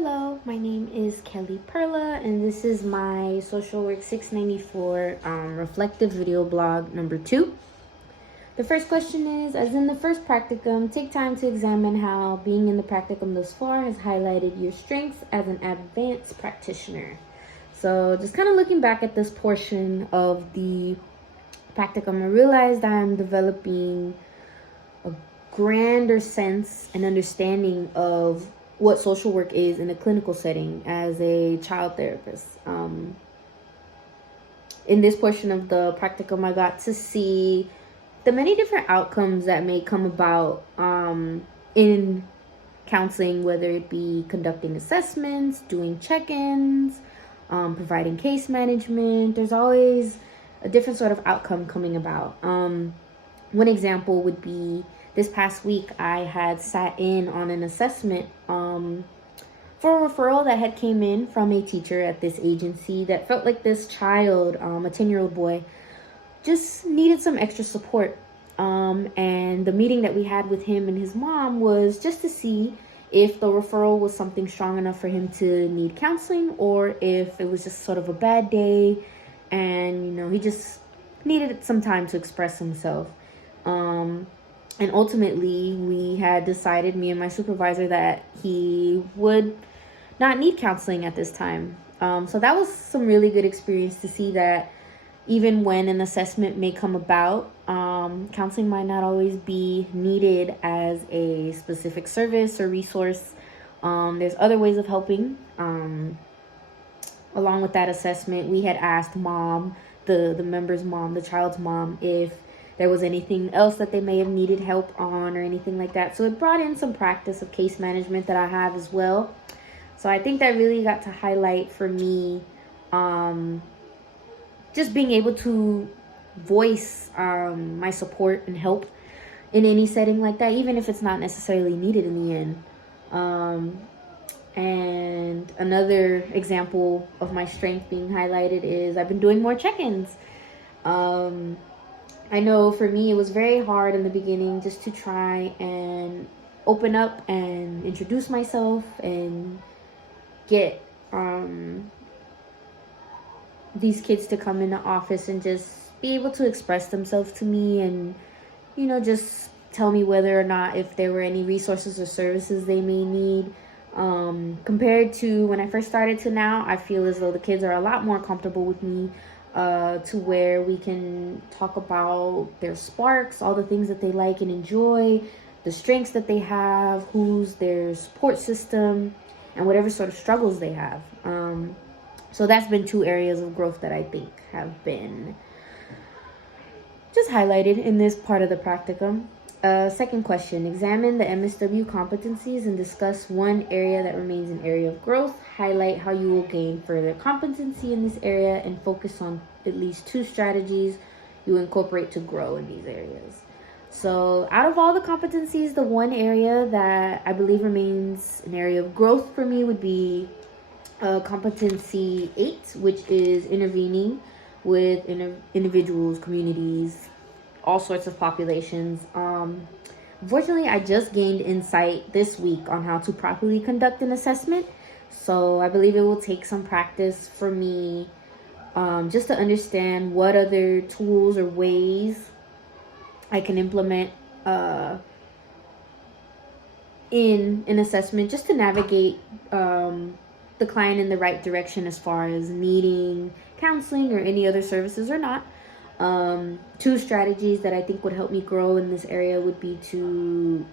Hello, my name is Kelly Perla, and this is my Social Work 694 reflective video blog number 2. The first question is, as in the first practicum, take time to examine how being in the practicum thus far has highlighted your strengths as an advanced practitioner. So just kind of looking back at this portion of the practicum, I realized I'm developing a grander sense and understanding of what social work is in a clinical setting as a child therapist. In this portion of the practicum, I got to see the many different outcomes that may come about in counseling, whether it be conducting assessments, doing check-ins, providing case management. There's always a different sort of outcome coming about. One example would be this past week, I had sat in on an assessment for a referral that had came in from a teacher at this agency that felt like this child, a 10-year-old boy, just needed some extra support. And the meeting that we had with him and his mom was just to see if the referral was something strong enough for him to need counseling, or if it was just sort of a bad day and, he just needed some time to express himself. And ultimately, we had decided, me and my supervisor, that he would not need counseling at this time. So that was some really good experience to see that even when an assessment may come about, counseling might not always be needed as a specific service or resource. There's other ways of helping. Along with that assessment, we had asked mom, the member's mom, the child's mom, if there was anything else that they may have needed help on or anything like that. So it brought in some practice of case management that I have as well. So I think that really got to highlight for me just being able to voice my support and help in any setting like that, even if it's not necessarily needed in the end. And another example of my strength being highlighted is I've been doing more check-ins. I know for me, it was very hard in the beginning just to try and open up and introduce myself and get these kids to come in the office and just be able to express themselves to me and, just tell me whether or not if there were any resources or services they may need. Compared to when I first started to now, I feel as though the kids are a lot more comfortable with me. To where we can talk about their sparks, all the things that they like and enjoy, the strengths that they have, who's their support system, and whatever sort of struggles they have. So that's been 2 areas of growth that I think have been just highlighted in this part of the practicum. Second question, examine the MSW competencies and discuss one area that remains an area of growth. Highlight how you will gain further competency in this area and focus on at least 2 strategies you incorporate to grow in these areas. So out of all the competencies, the one area that I believe remains an area of growth for me would be competency 8, which is intervening with individuals, communities, all sorts of populations. Unfortunately, I just gained insight this week on how to properly conduct an assessment. So I believe it will take some practice for me just to understand what other tools or ways I can implement in an assessment just to navigate the client in the right direction as far as needing counseling or any other services or not. 2 strategies that I think would help me grow in this area would be to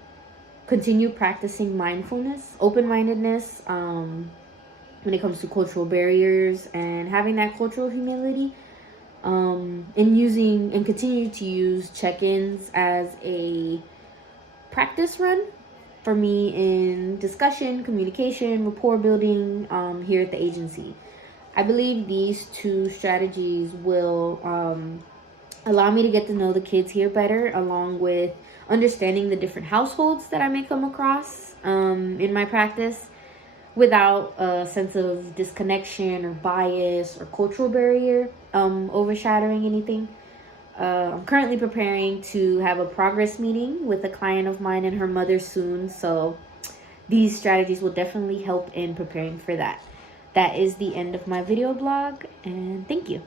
continue practicing mindfulness, open-mindedness when it comes to cultural barriers, and having that cultural humility, and continue to use check-ins as a practice run for me in discussion, communication, rapport building here at the agency. I believe these 2 strategies will allow me to get to know the kids here better, along with understanding the different households that I may come across in my practice without a sense of disconnection or bias or cultural barrier overshadowing anything. I'm currently preparing to have a progress meeting with a client of mine and her mother soon, so these strategies will definitely help in preparing for that. That is the end of my video blog, and thank you.